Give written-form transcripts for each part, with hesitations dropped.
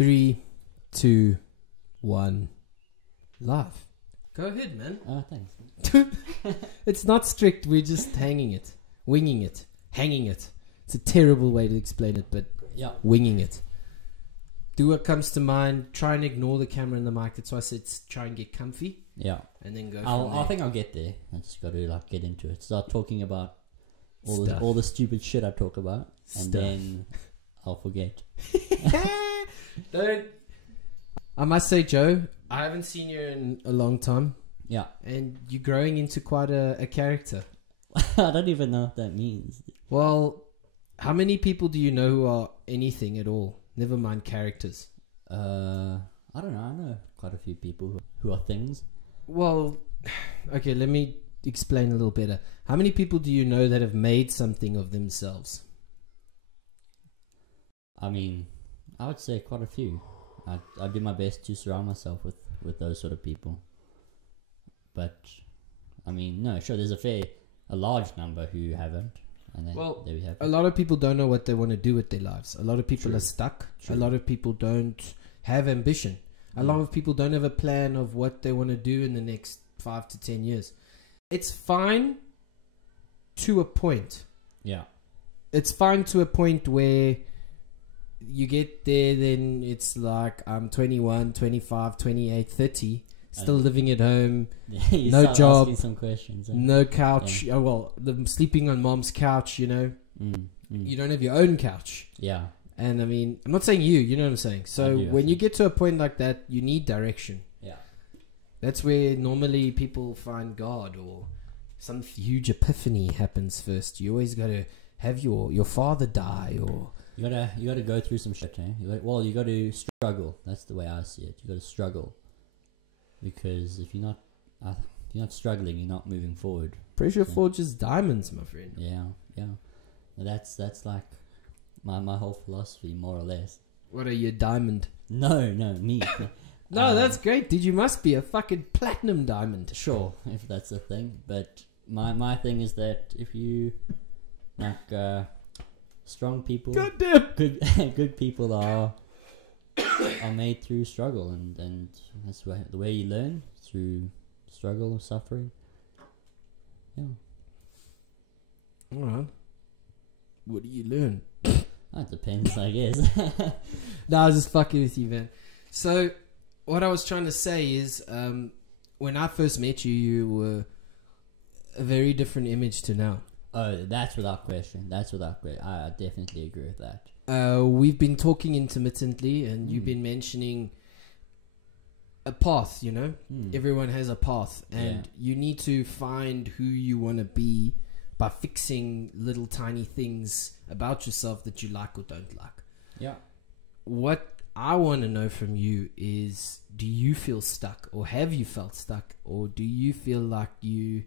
3, 2, 1. Live. Go ahead, man. Oh, thanks. It's not strict. We're just hanging it, winging it, hanging it. It's a terrible way to explain it, but yeah, winging it. Do what comes to mind. Try and ignore the camera and the mic. That's why I said try and get comfy. Yeah. And then go. I think I'll get there. I just got to like get into it. Start talking about all the stupid shit I talk about, and then I'll forget. Don't. I must say, Joe, I haven't seen you in a long time. Yeah. And you're growing into quite a character. I don't even know what that means. Well, how many people do you know who are anything at all? Never mind characters. I don't know. I know quite a few people who are things. Well, okay, let me explain a little better. How many people do you know that have made something of themselves? I mean, I would say quite a few. I do my best to surround myself with those sort of people. But, I mean, no, sure, there's a large number who haven't. And then there we have it. A lot of people don't know what they want to do with their lives. A lot of people True. are stuck. True. A lot of people don't have ambition. A lot of people don't have a plan of what they want to do in the next 5 to 10 years. It's fine to a point. Yeah. It's fine to a point where you get there, then it's like I'm 21, 25, 28, 30, still living at home, You no start job, asking some questions, eh? no couch. Yeah. Oh, well, sleeping on mom's couch, you know. You don't have your own couch. Yeah. And I mean, I'm not saying you know what I'm saying. So when you get to a point like that, you need direction. Yeah. That's where normally people find God or some huge epiphany happens first. You always got to have your father die, or you gotta go through some shit, eh? You got to struggle. That's the way I see it. You got to struggle, because if you're not struggling, you're not moving forward. pressure forges diamonds, my friend. Yeah. That's like my whole philosophy, more or less. What are you, a diamond? No, me. No, that's great, dude. You must be a fucking platinum diamond. Sure, if that's a thing. But my thing is that if you like strong people, Goddamn. good people are made through struggle, and that's the way you learn, through struggle or suffering. Yeah. All right. What do you learn? That depends, I guess. No, I was just fucking with you, man. So, what I was trying to say is, when I first met you, you were a very different image to now. Oh, that's without question. I definitely agree with that. We've been talking intermittently, and you've been mentioning a path, you know? Everyone has a path, and you need to find who you want to be by fixing little tiny things about yourself that you like or don't like. Yeah. What I want to know from you is, do you feel stuck, or have you felt stuck, or do you feel like you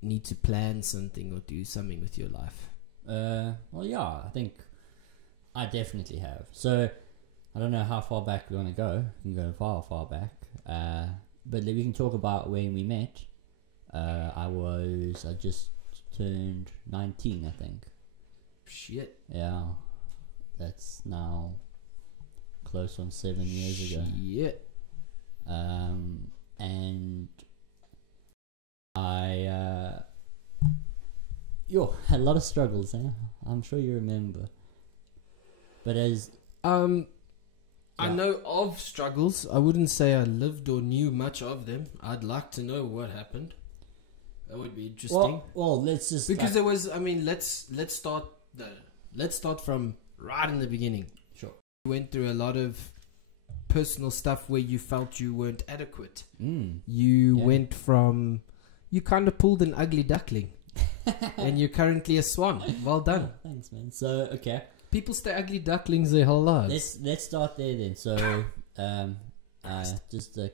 need to plan something or do something with your life? Well, yeah, I think I definitely have. So I don't know how far back we want to go. We can go far back. But we can talk about when we met. I just turned 19, I think. Shit. Yeah, that's now close on 7 years ago. Shit. And I had a lot of struggles, eh? I'm sure you remember. But as I know of struggles. I wouldn't say I lived or knew much of them. I'd like to know what happened. That would be interesting. Well, let's just, because there was. I mean, let's start from right in the beginning. Sure. You went through a lot of personal stuff where you felt you weren't adequate. You went from. You kind of pulled an ugly duckling, and you're currently a swan. Well done. Thanks, man. So, okay. People stay ugly ducklings their whole lives. Let's start there then. So, just a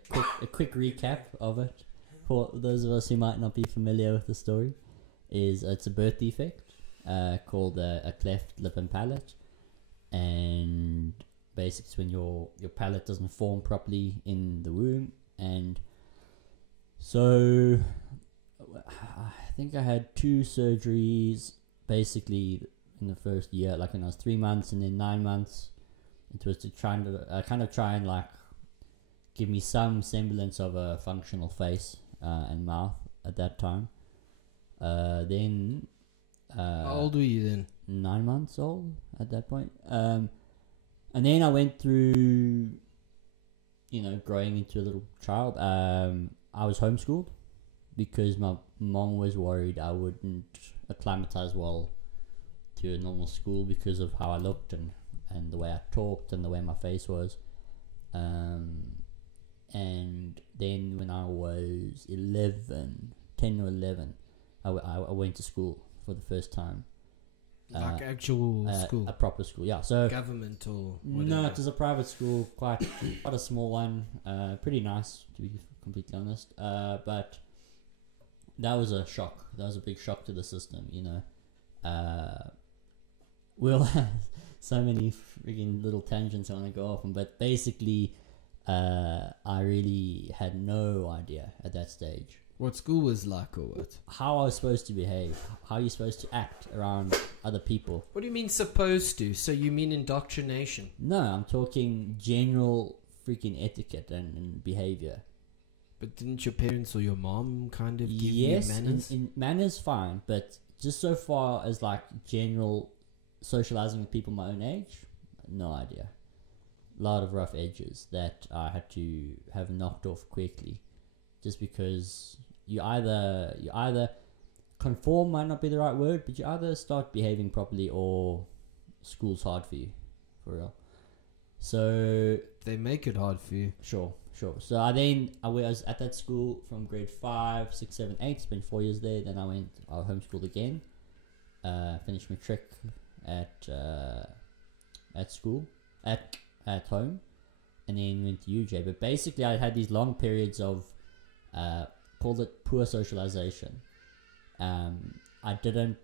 quick recap of it for those of us who might not be familiar with the story. It's a birth defect called a cleft lip and palate, and basically it's when your palate doesn't form properly in the womb. And so I think I had 2 surgeries basically in the first year, like when I was 3 months and then 9 months. It was to try and like give me some semblance of a functional face and mouth at that time. Then how old were you then? 9 months old at that point. And then I went through, growing into a little child. I was homeschooled because my mom was worried I wouldn't acclimatize well to a normal school because of how I looked and the way I talked and the way my face was. And then when I was 10 or 11, I went to school for the first time. Like actual school? A proper school, yeah. So government or whatever? No, it was a private school, quite a small one. Pretty nice, to be completely honest. But that was a shock. That was a big shock to the system, We'll have so many freaking little tangents I want to go off on, but basically, I really had no idea at that stage what school was like or what. How I was supposed to behave, how you're supposed to act around other people. What do you mean supposed to? So you mean indoctrination? No, I'm talking general freaking etiquette and behavior. But didn't your parents or your mom kind of give you manners? In manners fine, but just so far as like general socializing with people my own age, no idea. A lot of rough edges that I had to have knocked off quickly, just because you either conform might not be the right word, but you either start behaving properly or school's hard for you, for real. So they make it hard for you. Sure. So I was at that school from grade 5, 6, 7, 8. Spent 4 years there. Then I homeschooled again. Finished matric at school at home, and then went to UJ. But basically, I had these long periods of called it poor socialization. I didn't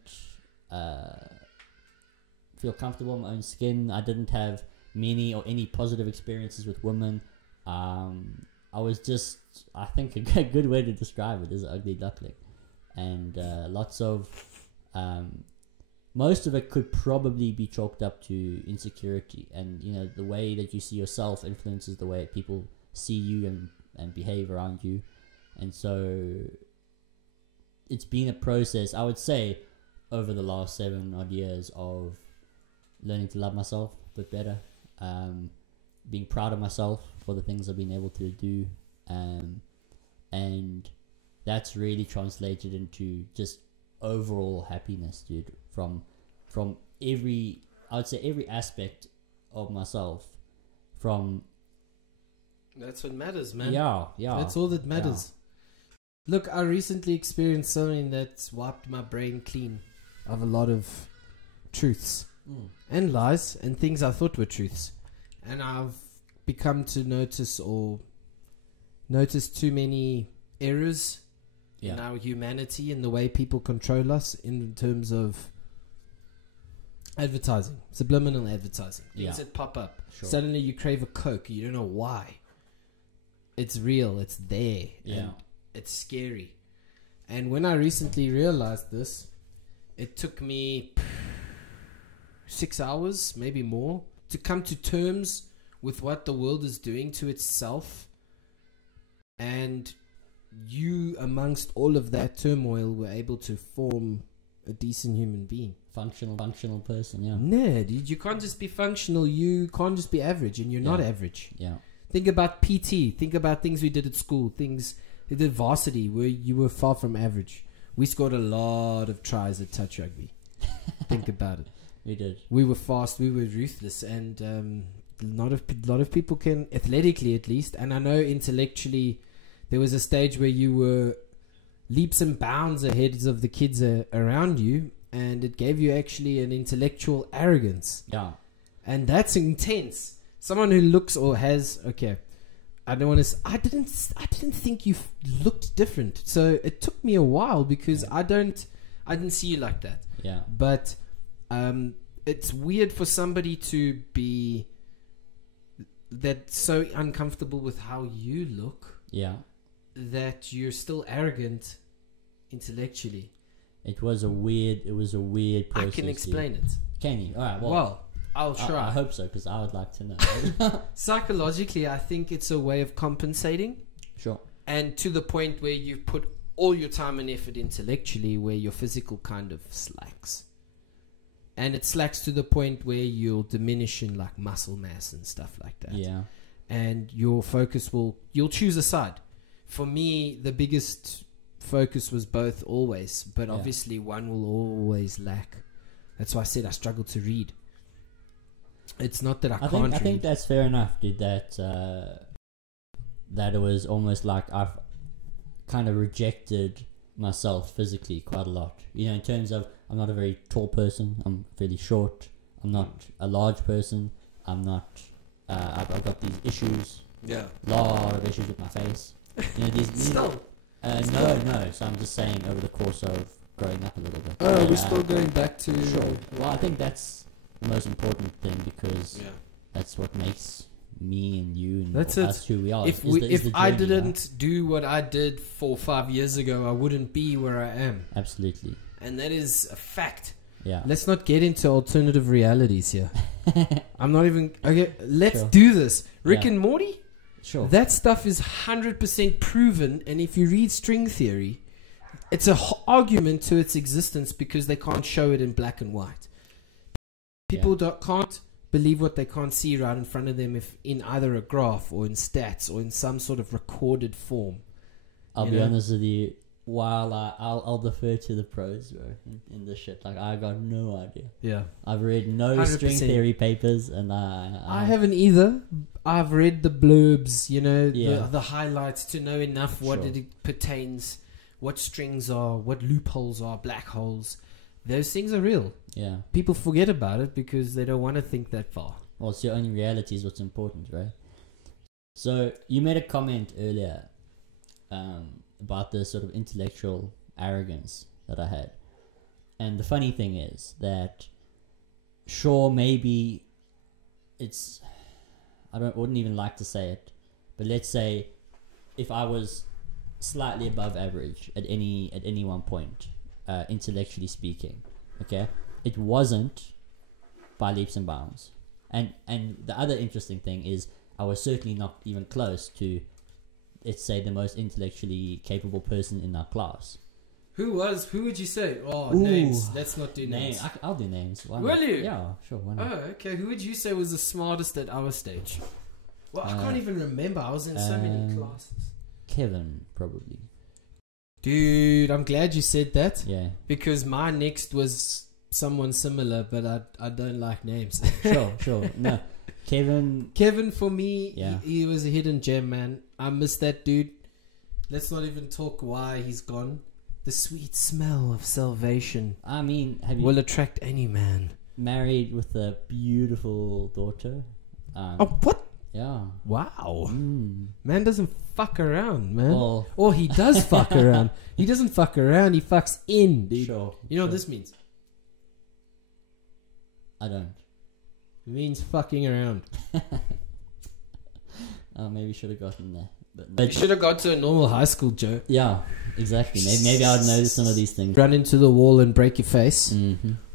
feel comfortable in my own skin. I didn't have many or any positive experiences with women. I was just, I think a good way to describe it is an ugly duckling, and lots of most of it could probably be chalked up to insecurity, and the way that you see yourself influences the way people see you and behave around you. And so it's been a process, I would say, over the last 7 odd years of learning to love myself a bit better, being proud of myself for the things I've been able to do, and that's really translated into just overall happiness, dude, from every, I would say every aspect of myself. That's what matters, man. Yeah. That's all that matters. Yeah. Look, I recently experienced something that's wiped my brain clean of a lot of truths and lies and things I thought were truths. And I've become to notice too many errors in our humanity and the way people control us in terms of advertising, subliminal advertising, things that pop up. Sure. Suddenly you crave a Coke, you don't know why. It's real, it's there, and it's scary. And when I recently realized this, it took me 6 hours, maybe more, to come to terms with what the world is doing to itself. And you, amongst all of that turmoil, were able to form a decent human being. Functional person, yeah. No, dude, you can't just be functional. You can't just be average, and you're not average. Yeah. Think about PT. Think about things we did at school. Things we did varsity, where you were far from average. We scored a lot of tries at touch rugby. Think about it. We did. We were fast. We were ruthless, and a lot of people can, athletically at least, and I know intellectually, there was a stage where you were leaps and bounds ahead of the kids around you, and it gave you actually an intellectual arrogance. Yeah. And that's intense. Someone who looks or has, I don't want to. I didn't think you looked different. So it took me a while because I didn't see you like that. Yeah. But it's weird for somebody to be that so uncomfortable with how you look. Yeah. That you're still arrogant intellectually. It was a weird process. I can explain it. Can you? All right. Well, I'll try. I hope so, because I would like to know. Psychologically, I think it's a way of compensating. Sure. And to the point where you put all your time and effort intellectually, where your physical kind of slacks. And it slacks to the point where you'll diminish in like muscle mass and stuff like that. Yeah. And your focus you'll choose a side. For me, the biggest focus was both always, but obviously one will always lack. That's why I said I struggle to read. It's not that I can't read. I think that's fair enough, dude. That it was almost like I've kind of rejected myself physically quite a lot. You know, in terms of I'm not a very tall person. I'm fairly short. I'm not a large person. I'm not. I've got these issues. Yeah. Lot of issues with my face. You know, these Still. No. So I'm just saying over the course of growing up a little bit. Oh, we're still going back to... Sure. Well, I think that's the most important thing, because that's what makes me and you and us who we are. If I didn't do what I did 4 or 5 years ago, I wouldn't be where I am. Absolutely. And that is a fact. Yeah. Let's not get into alternative realities here. I'm not even... Okay, let's do this. Rick and Morty? Sure. That stuff is 100% proven, and if you read string theory, it's an argument to its existence because they can't show it in black and white. People can't believe what they can't see right in front of them, if in either a graph or in stats or in some sort of recorded form. I'll be honest with you. While I'll defer to the pros, bro, in this shit. Like, I got no idea. Yeah. I've read no 100%. String theory papers, and I haven't either. I've read the blurbs, you know, the highlights to know enough what it pertains, what strings are, what loopholes are, black holes. Those things are real. Yeah. People forget about it because they don't want to think that far. Well, it's your only reality is what's important, right? So, you made a comment earlier, about the sort of intellectual arrogance that I had. And the funny thing is that, sure, maybe it's... I wouldn't even like to say it, but let's say if I was slightly above average at any one point, intellectually speaking, okay, it wasn't by leaps and bounds. And the other interesting thing is I was certainly not even close to, let's say, the most intellectually capable person in our class. Who would you say? Oh, names. Let's not do names. I'll do names. Why Will not? you? Yeah, sure. Why not? Oh, okay. Who would you say was the smartest at our stage? Well, I can't even remember. I was in so many classes. Kevin, probably. Dude, I'm glad you said that. Yeah. Because my next was someone similar, but I don't like names. Sure. No. Kevin, for me, he was a hidden gem, man. I miss that dude. Let's not even talk why he's gone. The sweet smell of salvation, I mean, will attract any man. Married with a beautiful daughter. What? Yeah. Wow. Man doesn't fuck around, man. Well, or he does fuck around. He doesn't fuck around. He fucks in, dude. Sure. You know what this means? I don't. It means fucking around. Maybe should have gotten there. But you should have got to a normal high school, Joe. Yeah, exactly. Maybe I would know some of these things. Run into the wall and break your face.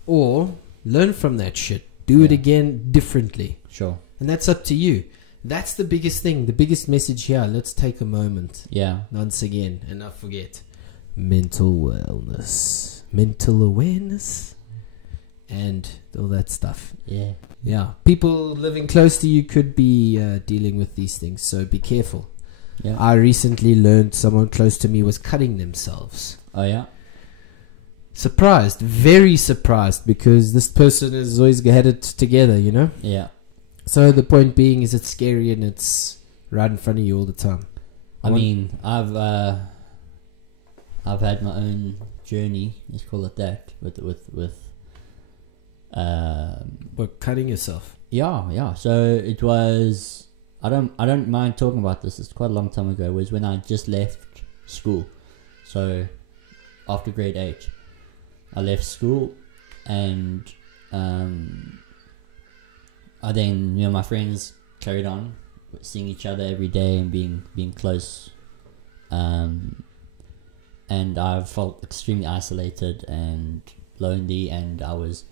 Or learn from that shit. Do it again differently. Sure. And that's up to you. That's the biggest thing. The biggest message here. Let's take a moment. Yeah. Once again. And not forget. Mental wellness. Mental awareness. And all that stuff. Yeah. Yeah. People living close to you could be dealing with these things. So be careful. Yeah. I recently learned someone close to me was cutting themselves. Oh, yeah? Surprised. Very surprised. Because this person has always had it together, you know? Yeah. So the point being is it's scary and it's right in front of you all the time. I mean, I've had my own journey, let's call it that, with cutting yourself. Yeah. So it was, I don't mind talking about this. It's quite a long time ago. It was when I just left school. So after grade 8, I left school, and I then, my friends carried on seeing each other every day and being close, and I felt extremely isolated and lonely, and I was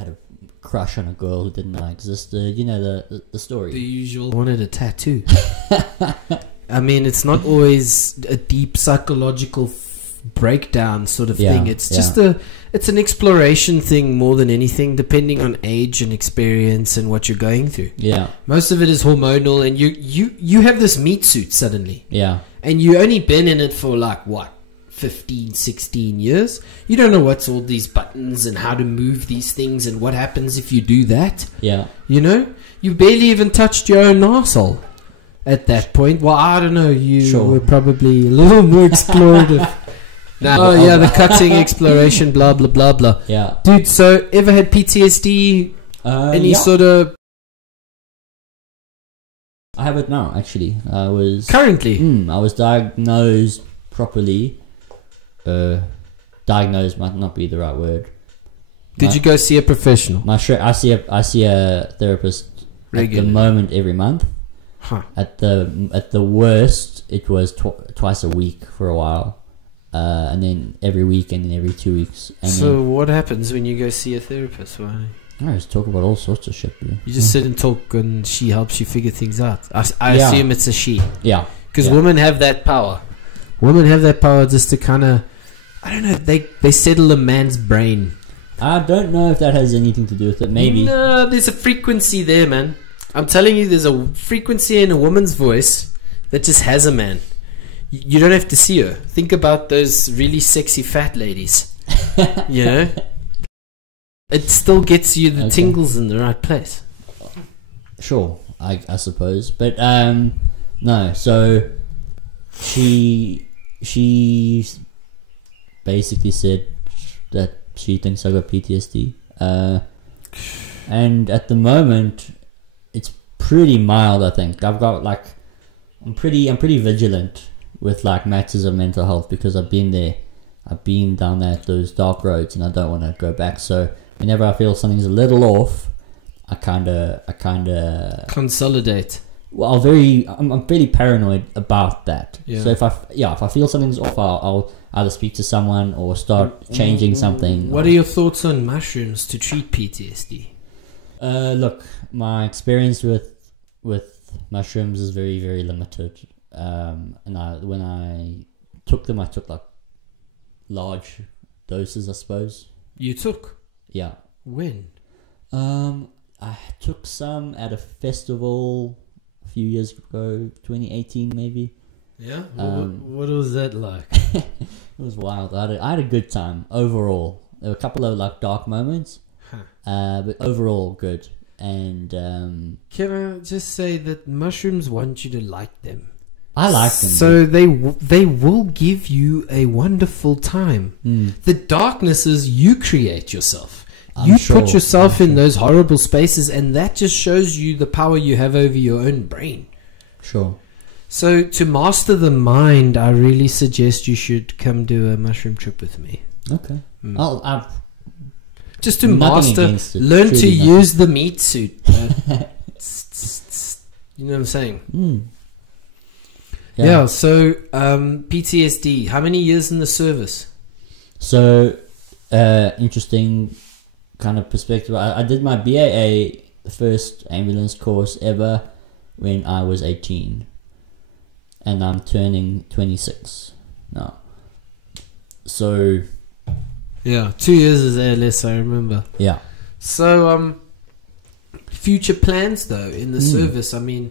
had a crush on a girl who didn't know I existed. You know the story. The usual. Wanted a tattoo. I mean, it's not always a deep psychological breakdown sort of thing. It's just it's an exploration thing more than anything, depending on age and experience and what you're going through. Yeah. Most of it is hormonal, and you have this meat suit suddenly. Yeah. And you only been in it for like what, 15, 16 years. You don't know what's all these buttons and how to move these things and what happens if you do that. Yeah. You know, you barely even touched your own arsehole at that point. Well, I don't know. You were probably a little more explorative. The cutting, exploration, blah, blah, blah, blah. Yeah. Dude, so ever had PTSD? Any sort of... I have it now, actually. I was... Currently? I was diagnosed properly. Diagnosed might not be the right word. Did you go see a professional? I see a therapist regularly. At the moment every month. Huh. At the worst, it was twice a week for a while. And then every week and then every 2 weeks. And so what happens when you go see a therapist? Why? I just talk about all sorts of shit, bro. You just sit and talk and she helps you figure things out. I assume it's a she. Yeah. Because women have that power. Women have that power just to kind of, I don't know, they settle a man's brain. I don't know if that has anything to do with it. Maybe. No, there's a frequency there, man. I'm telling you, there's a frequency in a woman's voice that just has a man. You don't have to see her. Think about those really sexy fat ladies. You know? It still gets you the tingles in the right place. Sure, I suppose. But, no, so she basically said that she thinks I got PTSD. And at the moment, it's pretty mild, I think. I've got like... I'm pretty vigilant with like matters of mental health because I've been there. I've been down those dark roads and I don't want to go back. So whenever I feel something's a little off, I kind of consolidate. Well, I'm fairly paranoid about that. Yeah. So if I feel something's off, I'll either speak to someone or start changing something. What are your thoughts on mushrooms to treat PTSD? Look, my experience with mushrooms is very, very limited. And when I took them, I took like large doses, I suppose. You took? Yeah. When? I took some at a festival a few years ago, 2018 maybe. Yeah. What was that like? It was wild. I had a good time overall. There were a couple of like dark moments, but overall good. And can I just say that mushrooms want you to like them? I like them. So they will give you a wonderful time. The darknesses you create yourself. You put yourself in those horrible spaces, and that just shows you the power you have over your own brain. Sure. So to master the mind, I really suggest you should come do a mushroom trip with me. Okay. I've just to master, learn to use the meat suit. You know what I'm saying? Yeah. So PTSD. How many years in the service? So interesting kind of perspective. I did my BAA, the first ambulance course ever, when I was 18, and I'm turning 26 now. So yeah, 2 years is ALS, I remember. Yeah. So future plans though in the service. I mean,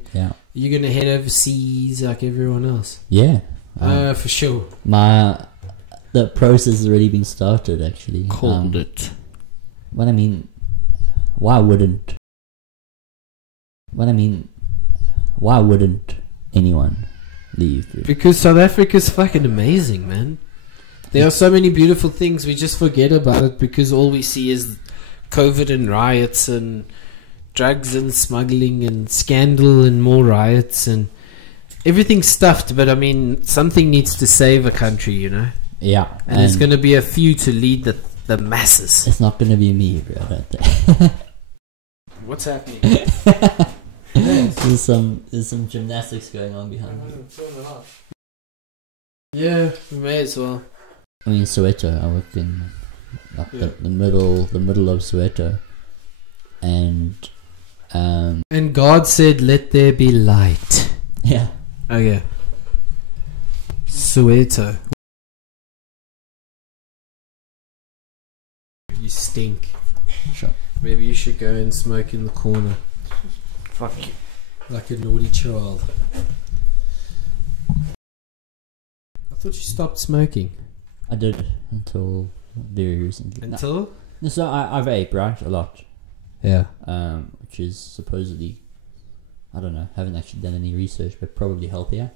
you're gonna head overseas like everyone else. Yeah. For sure. The process has already been started actually. Called it. What I mean, why wouldn't anyone leave? Because South Africa's fucking amazing, man. There are so many beautiful things, we just forget about it because all we see is COVID and riots and drugs and smuggling and scandal and more riots and everything's stuffed. But I mean, something needs to save a country, you know. Yeah, and there's going to be a few to lead the masses. It's not going to be me, bro. Right. What's happening? There's some gymnastics going on behind me. Yeah, we may as well. I mean, Soweto. I work in like the middle of Soweto. And God said, "Let there be light." Yeah. Okay. Soweto. You stink. Sure. Maybe you should go and smoke in the corner. Fuck you. Like a naughty child. I thought you stopped smoking. I did until very recently. Until? No, so I vape, right? A lot. Yeah. Which is supposedly, I don't know, haven't actually done any research, but probably healthier.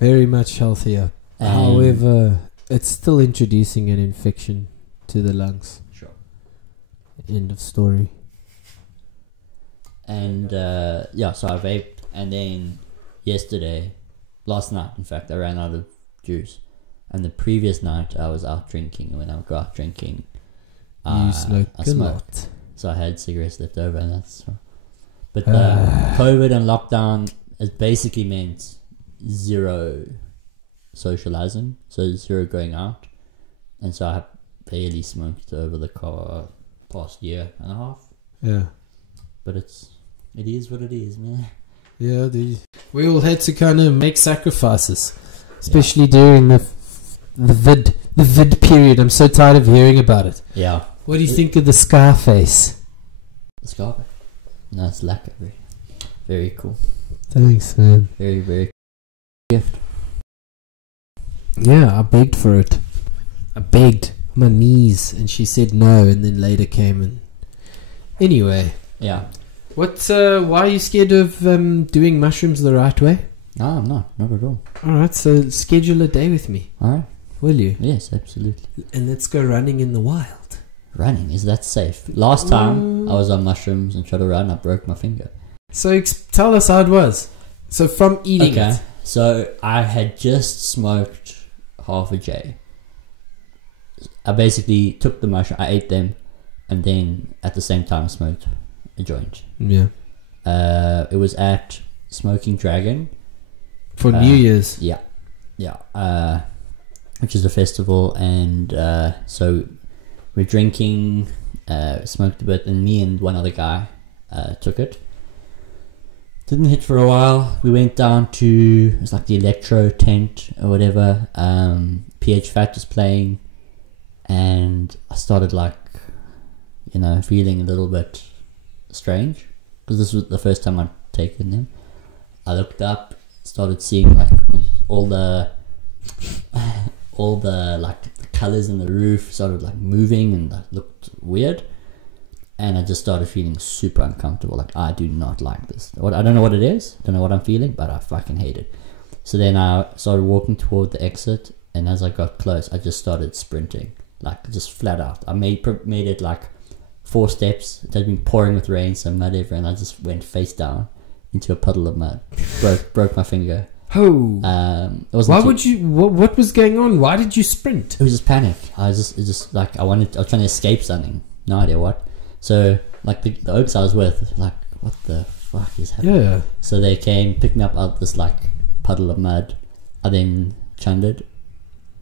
Very much healthier. However, it's still introducing an infection to the lungs. Sure. End of story. And yeah, so I vaped, and then last night, in fact, I ran out of juice. And the previous night, I was out drinking, and when I go out drinking, you smoke I smoked. So I had cigarettes left over, and that's. But COVID and lockdown has basically meant zero socializing, so zero going out, and so I have barely smoked over the past year and a half. Yeah. But it is what it is, man. Yeah, we all had to kind of make sacrifices, especially during the vid period. I'm so tired of hearing about it. Yeah. What do you think of the Scarface? The Scarface? No, it's lacquer. Very, very cool. Thanks, man. Very, very cool gift. Yeah, I begged for it. I begged on my knees, and she said no, and then later came and. Anyway. Yeah. Why are you scared of doing mushrooms the right way? No, I'm not at all. Alright, so schedule a day with me. Alright. Will you? Yes, absolutely. And let's go running in the wild. Running? Is that safe? Last time I was on mushrooms and tried to run, I broke my finger. So tell us how it was. So from eating it. So I had just smoked half a J. I basically took the mushroom, I ate them, and then at the same time smoked a joint. Yeah. It was at Smoking Dragon. For New Year's. Yeah. Yeah. Which is a festival, and so we're drinking, smoked a bit, and me and one other guy took it. Didn't hit for a while. We went down to, it was like the electro tent or whatever. PH Fat was playing, and I started feeling a little bit strange, because this was the first time I'd taken them. I looked up, started seeing all the colors in the roof started moving, and that looked weird, and I just started feeling super uncomfortable. I do not like this. I don't know what it is, don't know what I'm feeling, but I fucking hate it. So then I started walking toward the exit, and as I got close, I just started sprinting, just flat out. I made it 4 steps. It had been pouring with rain, so mud everywhere, and I just went face down into a puddle of mud. broke my finger. Oh. Why would you? What was going on? Why did you sprint? It was just panic. I was trying to escape something. No idea what. So the oaks I was with, what the fuck is happening? Yeah. So they came, picked me up out of this puddle of mud. I then chundered.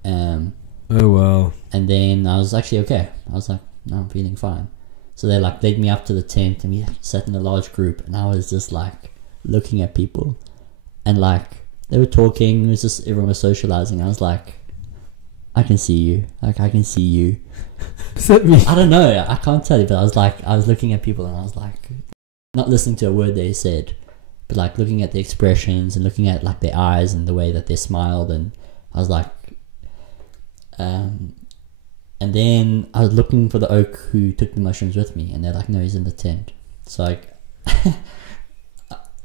Oh wow. And then I was actually okay. I was no, I'm feeling fine. So they led me up to the tent, and we sat in a large group, and I was just looking at people, and they were talking. It was just everyone was socializing. I was I can see you. I can see you. Does that mean? I don't know. I can't tell you, but I was looking at people, and I was not listening to a word they said, but looking at the expressions and looking at their eyes and the way that they smiled, and I was and then I was looking for the oak who took the mushrooms with me, and they're no, he's in the tent. So I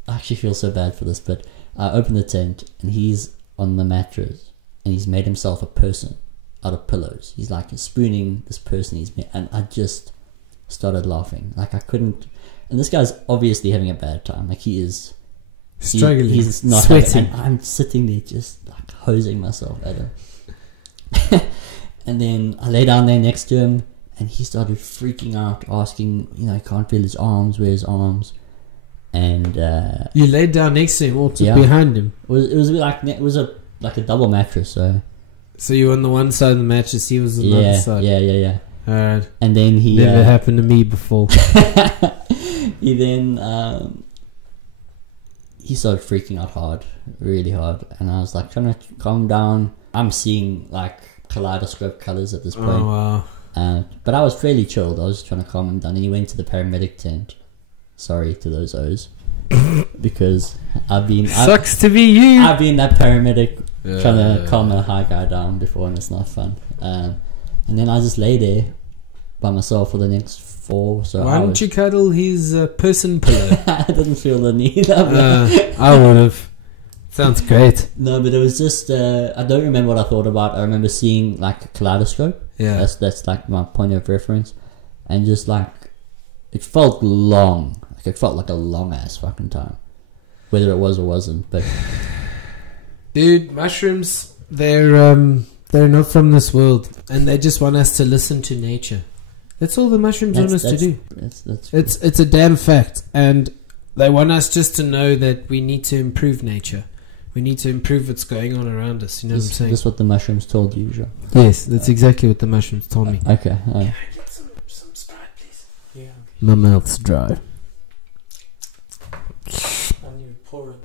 actually feel so bad for this, but I opened the tent, and he's on the mattress, and he's made himself a person out of pillows. He's spooning this person and I just started laughing. I couldn't, and this guy's obviously having a bad time. He is struggling. He's not sweating. And I'm sitting there just hosing myself at him. And then I lay down there next to him, and he started freaking out, asking, he can't feel his arms, where his arms. And you laid down next to him, or behind him. It was a double mattress, so you were on the one side of the mattress, he was on the other side. Yeah. Alright. And then he never happened to me before. he then he started freaking out hard, really hard, and I was like trying to calm down. I'm seeing like kaleidoscope colors at this point. Oh wow. But I was fairly chilled. I was trying to calm him down, and he went to the paramedic tent. Sorry to those O's, because sucks to be you. I've been that paramedic trying to calm a high guy down before, and it's not fun. And then I just lay there by myself for the next 4 or so hours. Why don't you cuddle his person pillow? I didn't feel the need of it. I would have. Sounds great. No, but it was just I don't remember what I thought about. I remember seeing like a kaleidoscope. Yeah. That's like my point of reference, and just like it felt long. Like it felt like a long ass fucking time, whether it was or wasn't. But dude, mushrooms, they're not from this world, and they just want us to listen to nature. That's all the mushrooms want us to do. It's a damn fact, and they want us just to know that we need to improve nature. We need to improve what's going on around us. You know what I'm saying? That's what the mushrooms told you, Jean. Yes, that's exactly what the mushrooms told me. Okay. Can I get some Sprite, please? Yeah. My mouth's dry. I need to pour it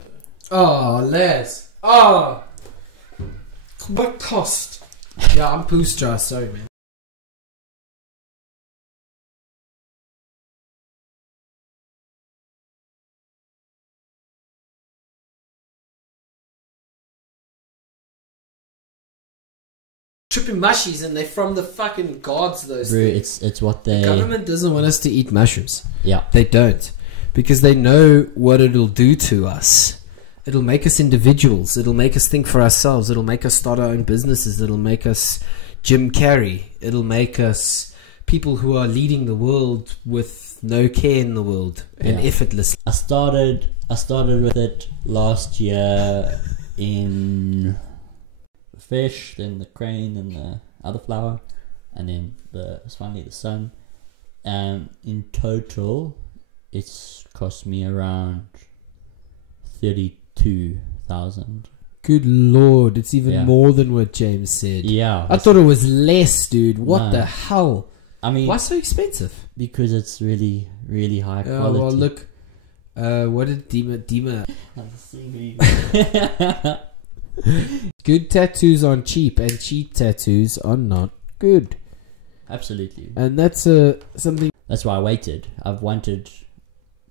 though. Oh, Les. Oh. What cost? Yeah, I'm poos dry. Sorry, man. Tripping mushies, and they're from the fucking gods. Those Bro, things. it's what they. The government doesn't want us to eat mushrooms. Yeah, they don't, because they know what it'll do to us. It'll make us individuals. It'll make us think for ourselves. It'll make us start our own businesses. It'll make us Jim Carrey. It'll make us people who are leading the world with no care in the world and effortless. I started with it last year in fish, then the crane, then the other flower, and then finally the sun. In total, it's cost me around 32,000. Good lord, it's even more than what James said. Yeah, I thought it was less, dude. What the hell? I mean, why so expensive? Because it's really, really high quality. Well, look, what did Dima? Good tattoos aren't cheap, and cheap tattoos are not good. Absolutely. And that's something. That's why I waited. I've wanted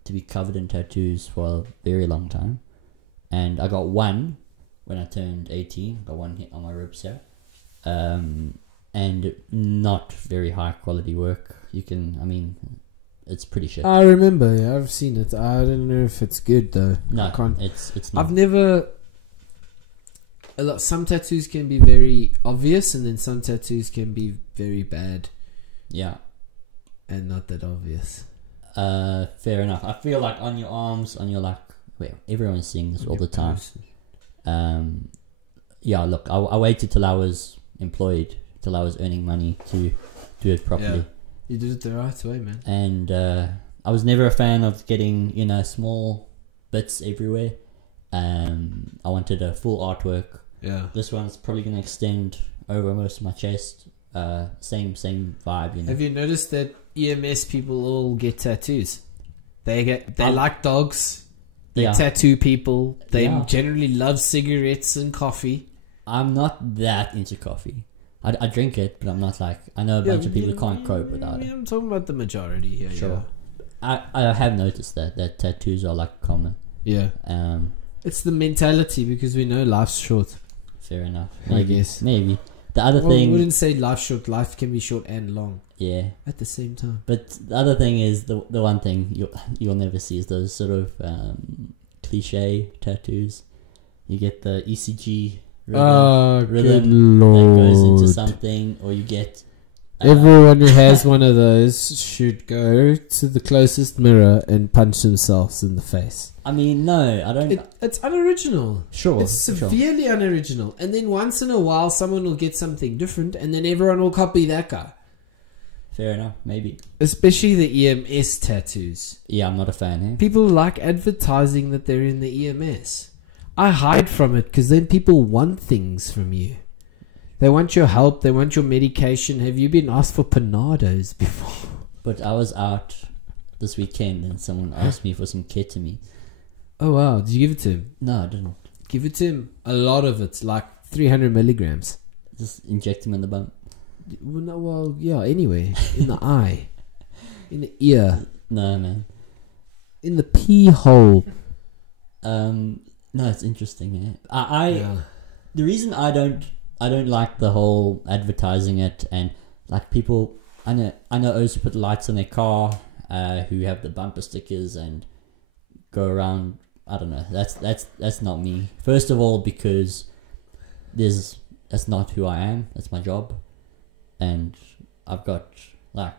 to be covered in tattoos for a very long time, and I got one when I turned 18. Got one hit on my ribs here, and not very high quality work. It's pretty shit. I remember. Yeah, I've seen it. I don't know if it's good though. No, it's not. I've never. Some tattoos can be very obvious, and then some tattoos can be very bad. Yeah, and not that obvious. Fair enough. I feel like on your arms, on your everyone's seeing this all the time. Yeah. Look, I waited till I was employed, till I was earning money to do it properly. Yeah. You did it the right way, man. And I was never a fan of getting small bits everywhere. I wanted a full artwork. Yeah. This one's probably gonna extend over most of my chest. Same vibe. Have you noticed that EMS people all get tattoos? They like dogs. They tattoo people. They generally love cigarettes and coffee. I'm not that into coffee. I drink it, but I'm not like... I know a bunch of people who can't cope without it. I'm talking about the majority here. Sure. Yeah. I have noticed that tattoos are like common. Yeah. It's the mentality, because we know life's short. Fair enough. Maybe, I guess. Maybe. The other thing... I wouldn't say life's short. Life can be short and long. Yeah. At the same time. But the other thing is, the one thing you'll never see is those sort of cliche tattoos. You get the ECG rhythm that goes into something, or you get... everyone who has one of those should go to the closest mirror and punch themselves in the face. I mean, no, I don't... It's unoriginal. Sure. It's severely unoriginal. And then once in a while, someone will get something different, and then everyone will copy that guy. Fair enough, maybe. Especially the EMS tattoos. Yeah, I'm not a fan, eh? People like advertising that they're in the EMS. I hide from it, because then people want things from you. They want your help. They want your medication. Have you been asked for Panados before? But I was out this weekend and someone asked me for some ketamine. Oh, wow. Did you give it to him? No, I didn't. Give it to him. A lot of it. Like 300 milligrams. Just inject him in the bum. Well, no, well, yeah, anyway. In the eye. In the ear. No, man. In the pee hole. No, it's interesting. Yeah. The reason I don't like the whole advertising it and like people. I know those who put lights on their car, who have the bumper stickers and go around. I don't know. That's not me. First of all, because that's not who I am. That's my job, and I've got like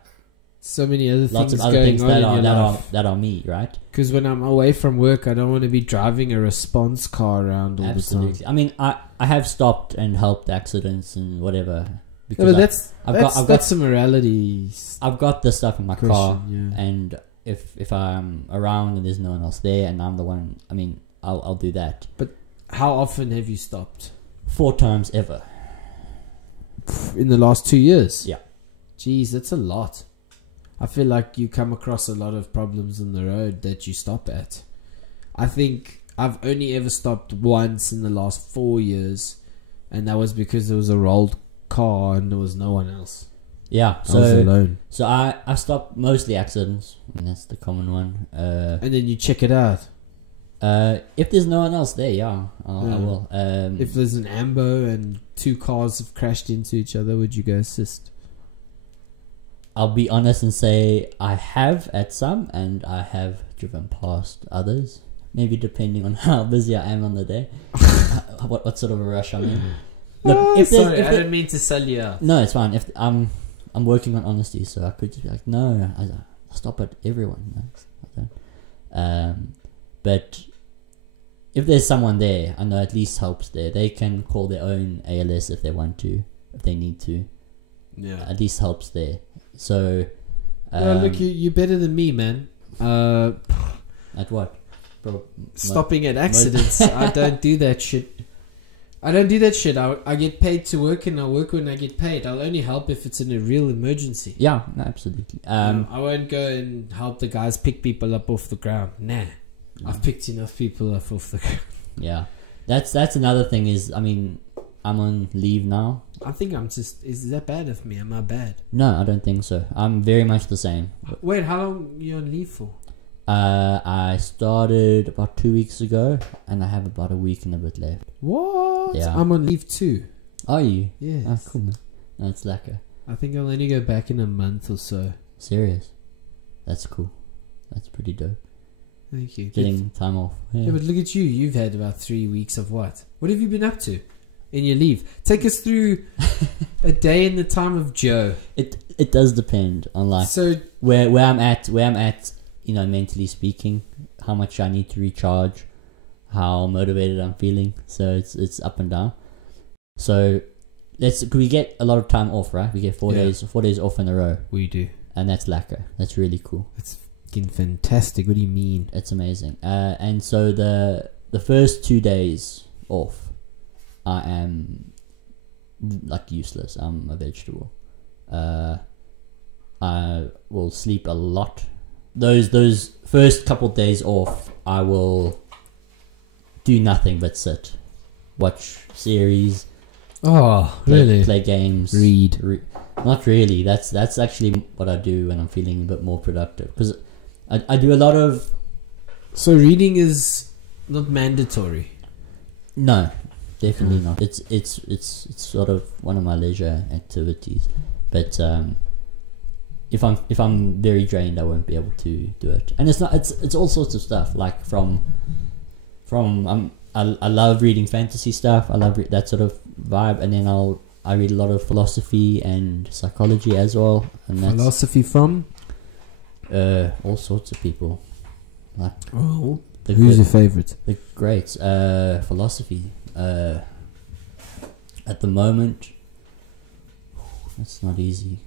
so many other lots things of other going things on that in are your life. that are me, right? Because when I'm away from work, I don't want to be driving a response car around all Absolutely. the time. I mean, I have stopped and helped accidents and whatever. Yeah, Because but that's some morality. I've got the stuff in my Question, car, yeah. and if I'm around and there's no one else there, and I'm the one, I mean, I'll do that. But how often have you stopped? 4 times ever. In the last 2 years? Yeah. Jeez, that's a lot. I feel like you come across a lot of problems on the road that you stop at. I think I've only ever stopped once in the last 4 years, and that was because there was a rolled car and there was no one else. Yeah, I was alone. So I stopped mostly accidents, and that's the common one. And then you check it out. If there's no one else there, yeah, I will. If there's an ambo and 2 cars have crashed into each other, would you go assist? I'll be honest and say I have at some, and I have driven past others. Maybe depending on how busy I am on the day, what sort of a rush I'm in. Look, Sorry, I didn't mean to sell you out. No, it's fine. If I'm working on honesty, so I could just be like, no, I stop at everyone. But if there's someone there, I know at least helps there. They can call their own ALS if they want to, if they need to. Yeah. At least helps there. So. Look, you're better than me, man. At what? Stopping at accidents. I don't do that shit. I get paid to work, and I work when I get paid. I'll only help if it's in a real emergency. Yeah, no, absolutely. I won't go and help the guys pick people up off the ground. Nah. I've picked enough people up off the ground. Yeah. That's another thing is, I mean, I'm on leave now. I think is that bad of me? Am I bad? No, I don't think so. I'm very much the same. Wait, how long are you on leave for? I started about 2 weeks ago, and I have about a week and a bit left. What? Yeah. I'm on leave too. Are you? Yeah. Oh, cool, man. No, it's lacquer. I think I'll only go back in a month or so. Serious? That's cool. That's pretty dope. Thank you. Getting time off. Yeah, but look at you. You've had about 3 weeks of what? What have you been up to in your leave? Take us through a day in the time of Joe. It does depend on like where I'm at, you know, mentally speaking, how much I need to recharge, how motivated I'm feeling. So it's up and down. So we get a lot of time off, right? We get 4 days off in a row. We do. And that's lacquer. That's really cool. It's fucking fantastic. What do you mean? It's amazing. And so the first 2 days off, I am like useless. I'm a vegetable. I will sleep a lot. Those first couple days off, I will do nothing but sit, watch series. Oh, really? Play games. Read. Not really. That's actually what I do when I'm feeling a bit more productive, because I do a lot of. So reading is not mandatory. No, definitely not. It's sort of one of my leisure activities, but if I'm very drained, I won't be able to do it. And it's all sorts of stuff, like from I love reading fantasy stuff. I love that sort of vibe, and then I read a lot of philosophy and psychology as well. And that's, philosophy from all sorts of people. Like who's your favorite? The greats. Philosophy. At the moment, it's not easy.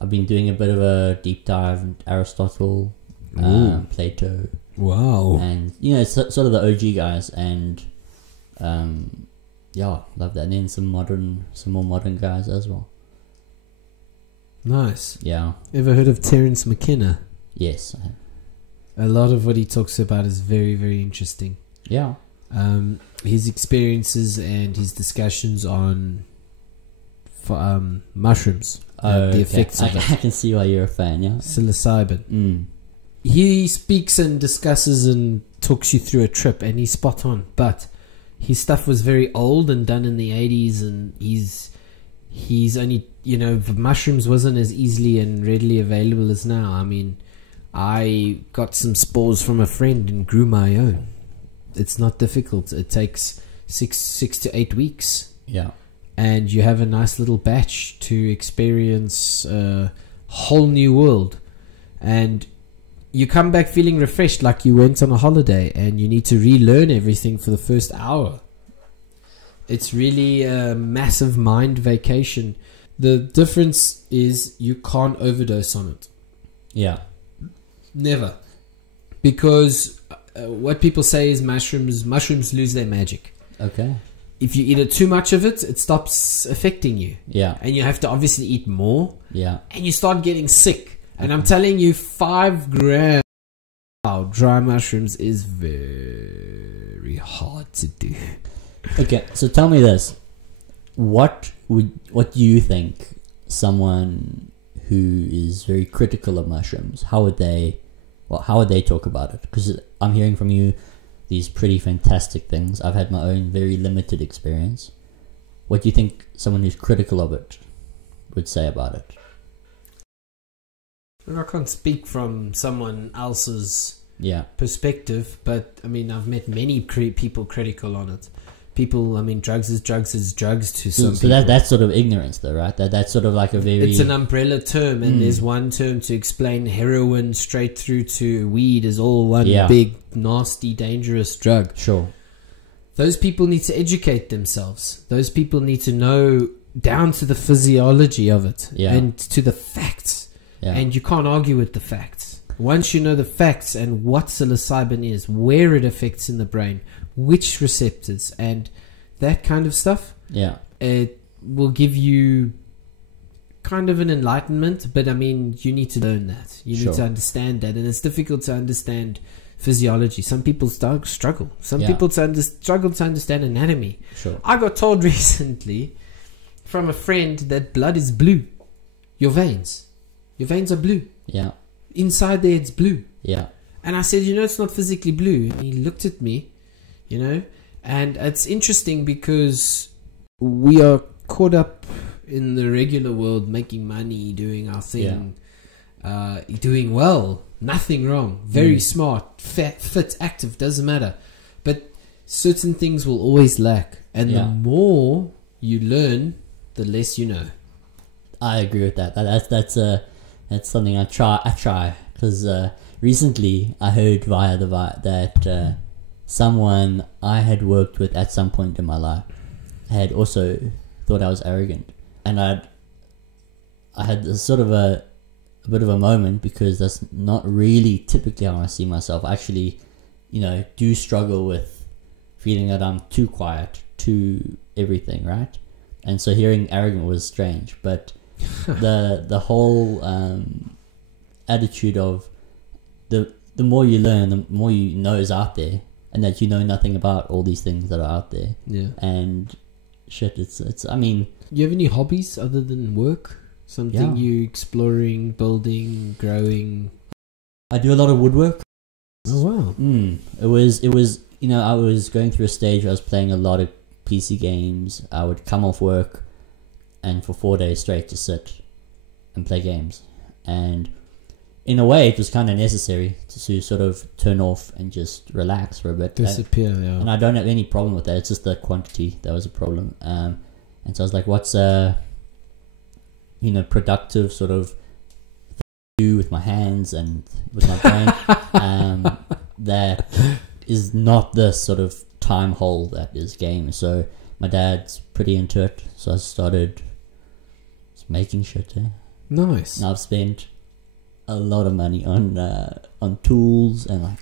I've been doing a bit of a deep dive into Aristotle, Plato. Wow. And, you know, it's sort of the OG guys. And Yeah, love that. And then some more modern guys as well. Nice. Yeah. Ever heard of Terence McKenna? Yes. A lot of what he talks about is very, very interesting. Yeah. His experiences and his discussions on mushrooms, the effects of it. I can see why you're a fan, yeah? Psilocybin. Mm. He speaks and discusses and talks you through a trip, and he's spot on. But his stuff was very old and done in the 80s, and he's only, the mushrooms wasn't as easily and readily available as now. I mean, I got some spores from a friend and grew my own. It's not difficult. It takes 6 to 8 weeks. Yeah. And you have a nice little batch to experience a whole new world. And you come back feeling refreshed, like you went on a holiday, and you need to relearn everything for the first hour. It's really a massive mind vacation. The difference is you can't overdose on it. Yeah. Never. Because what people say is mushrooms lose their magic. Okay. If you eat too much of it, it stops affecting you. Yeah. And you have to obviously eat more. Yeah. And you start getting sick. And I'm telling you, 5 grams of dry mushrooms is very hard to do. Okay, so tell me this. What do you think someone who is very critical of mushrooms, how would they talk about it? Because I'm hearing from you these pretty fantastic things. I've had my own very limited experience. What do you think someone who's critical of it would say about it? I can't speak from someone else's perspective, but I mean, I've met many people critical on it. People, I mean, drugs is drugs to some people. So that's sort of ignorance, though, right? That's sort of like a very... It's an umbrella term, and there's one term to explain heroin straight through to weed is all one big, nasty, dangerous drug. Sure. Those people need to educate themselves. Those people need to know down to the physiology of it and to the facts. Yeah. And you can't argue with the facts. Once you know the facts and what psilocybin is, where it affects in the brain, which receptors, and that kind of stuff, it will give you kind of an enlightenment. But I mean, you need to learn that. You need to understand that, and it's difficult to understand physiology. Some people struggle. Some people struggle to understand anatomy. Sure. I got told recently from a friend that blood is blue. Your veins are blue. Yeah. Inside there, it's blue. Yeah. And I said, it's not physically blue. And he looked at me, and it's interesting because we are caught up in the regular world, making money, doing our thing, doing well, nothing wrong, very smart, fit, active, doesn't matter. But certain things will always lack. And the more you learn, the less you know. I agree with that. That's something I try because recently I heard via that someone I had worked with at some point in my life had also thought I was arrogant, and I had this sort of a bit of a moment, because that's not really typically how I see myself. I actually, do struggle with feeling that I'm too quiet, too everything, right? And so hearing arrogant was strange, but the whole attitude of the more you learn, the more you know is out there, and that you know nothing about all these things that are out there. Yeah. And shit, it's I mean, you have any hobbies other than work? Something you exploring, building, growing? I do a lot of woodwork. Oh wow. It was I was going through a stage where I was playing a lot of PC games. I would come off work and for 4 days straight just sit and play games, and in a way it was kind of necessary to sort of turn off and just relax for a bit, disappear. And I don't have any problem with that. It's just the quantity that was a problem. And so I was like, what's productive sort of do with my hands and with my brain that is not the sort of time hole that is games. So my dad's pretty into it, so I started making shit. Nice. And I've spent a lot of money on tools and like.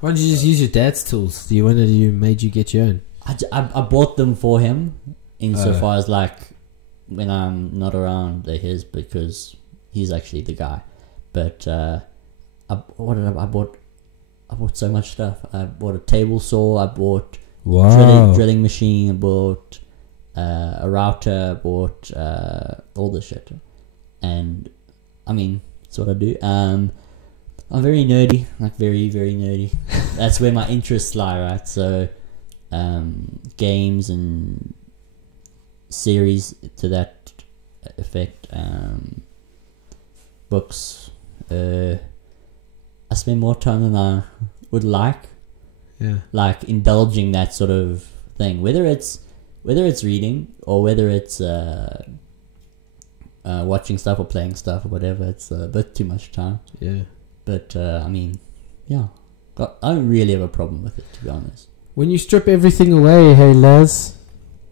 Why don't you just use your dad's tools? You made you get your own? I bought them for him insofar as like when I'm not around they're his because he's actually the guy. But I bought so much stuff. I bought a table saw. I bought drilling machine. I bought a router. I bought all this shit. And I mean, that's what I do. I'm very nerdy, like very, very nerdy. That's where my interests lie, right? So, games and series to that effect. Books. I spend more time than I would like. Yeah. Like indulging that sort of thing, whether it's reading or whether it's watching stuff or playing stuff or whatever. It's a bit too much time. Yeah. But I mean, yeah, I don't really have a problem with it, to be honest. When you strip everything away, hey Laz,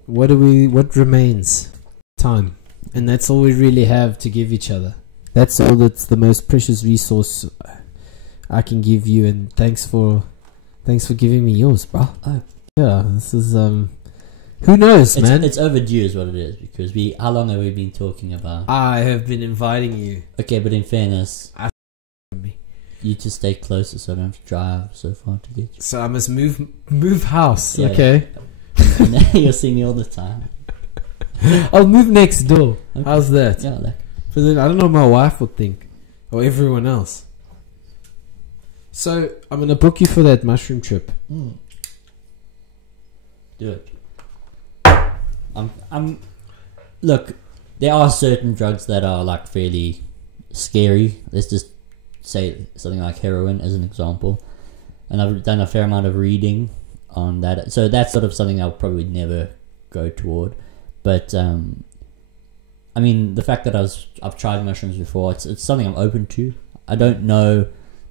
what remains? Time. And that's all we really have to give each other. That's all that's the most precious resource I can give you, and thanks for giving me yours, bro. Oh. Yeah, this is who knows, man? It's overdue is what it is, because how long have we been talking about? I have been inviting you. Okay, but in fairness, you just stay closer so I don't have to drive so far to get you. So I must move house. Yeah, okay. And now you'll see me all the time. I'll move next door. Okay. How's that? Yeah, like. But then I don't know what my wife would think, or everyone else. So I'm gonna book you for that mushroom trip. Do it. Look, there are certain drugs that are like fairly scary. Let's just say something like heroin as an example, and I've done a fair amount of reading on that. So that's sort of something I'll probably never go toward. But I mean, the fact that I've tried mushrooms before, it's something I'm open to. I don't know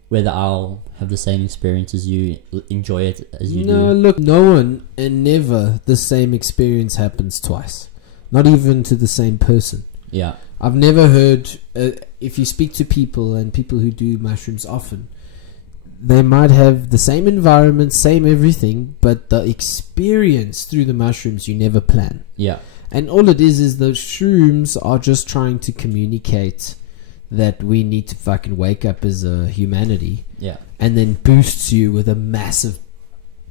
whether I'll have the same experience as you, enjoy it as you do. No, look, no one and never the same experience happens twice. Not even to the same person. Yeah. I've never heard, if you speak to people and people who do mushrooms often, they might have the same environment, same everything, but the experience through the mushrooms you never plan. Yeah. And all it is those shrooms are just trying to communicate that we need to fucking wake up as a humanity. Yeah. And then boosts you with a massive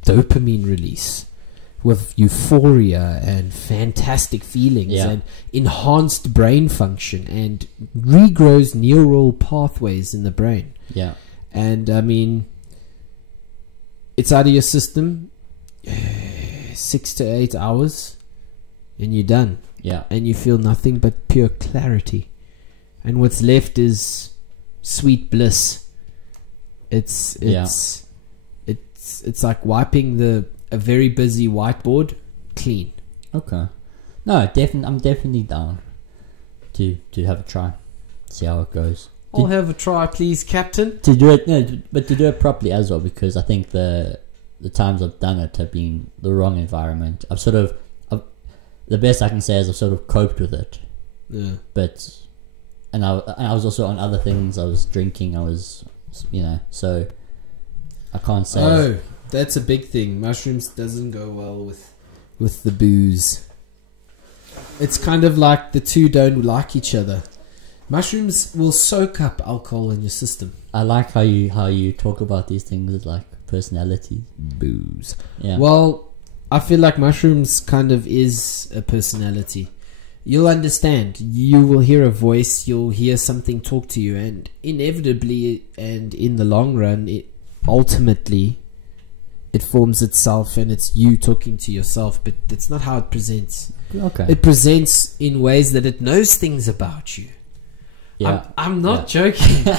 dopamine release, with euphoria and fantastic feelings, Yeah. and enhanced brain function, and regrows neural pathways in the brain. Yeah. And I mean, it's out of your system 6 to 8 hours and you're done. Yeah. And you feel nothing but pure clarity, and what's left is sweet bliss. It's like wiping a very busy whiteboard clean. Okay. No, I'm definitely down to have a try. See how it goes. I'll have a try, please, Captain. To do it, no, but to do it properly as well, because I think the times I've done it have been the wrong environment. The best I can say is I've sort of coped with it. Yeah. But and I was also on other things. I was drinking. I was, so I can't say. Oh, that's a big thing. Mushrooms doesn't go well with the booze. It's kind of like the two don't like each other. Mushrooms will soak up alcohol in your system. I like how you talk about these things as like personalities. Booze. Yeah. Well, I feel like mushrooms kind of is a personality. You'll understand. You will hear a voice. You'll hear something talk to you, and inevitably, and in the long run, ultimately, it forms itself, and it's you talking to yourself. But that's not how it presents. Okay. It presents in ways that it knows things about you. Yeah. I'm not joking.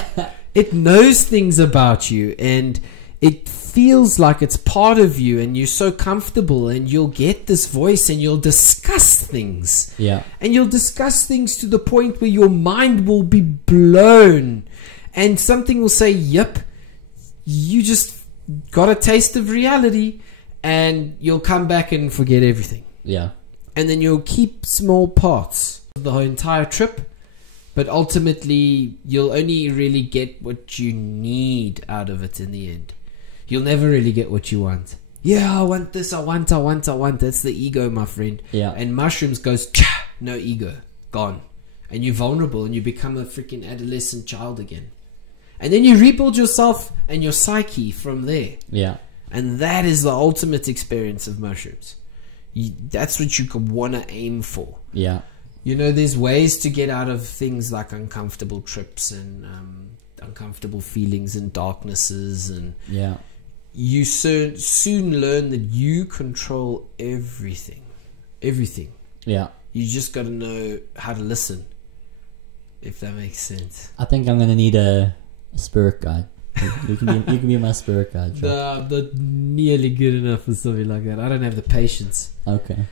It knows things about you, and it feels like it's part of you, and you're so comfortable, and you'll get this voice and you'll discuss things. Yeah. And you'll discuss things to the point where your mind will be blown, and something will say, yep, you just got a taste of reality, and you'll come back and forget everything. Yeah. And then you'll keep small parts of the whole entire trip, but ultimately you'll only really get what you need out of it in the end. You'll never really get what you want. yeah, I want this, I want. That's the ego, my friend. Yeah. And mushrooms goes, no ego, gone. And you're vulnerable and you become a freaking adolescent child again. And then you rebuild yourself and your psyche from there. Yeah. And that is the ultimate experience of mushrooms. That's what you could want to aim for. Yeah. You know, there's ways to get out of things like uncomfortable trips and uncomfortable feelings and darknesses. And Yeah. you soon learn that you control everything. Everything. Yeah. You just got to know how to listen, if that makes sense. I think I'm gonna need a spirit guide. You can be my spirit guide. Sure. No, I'm not nearly good enough for something like that. I don't have the patience. Okay.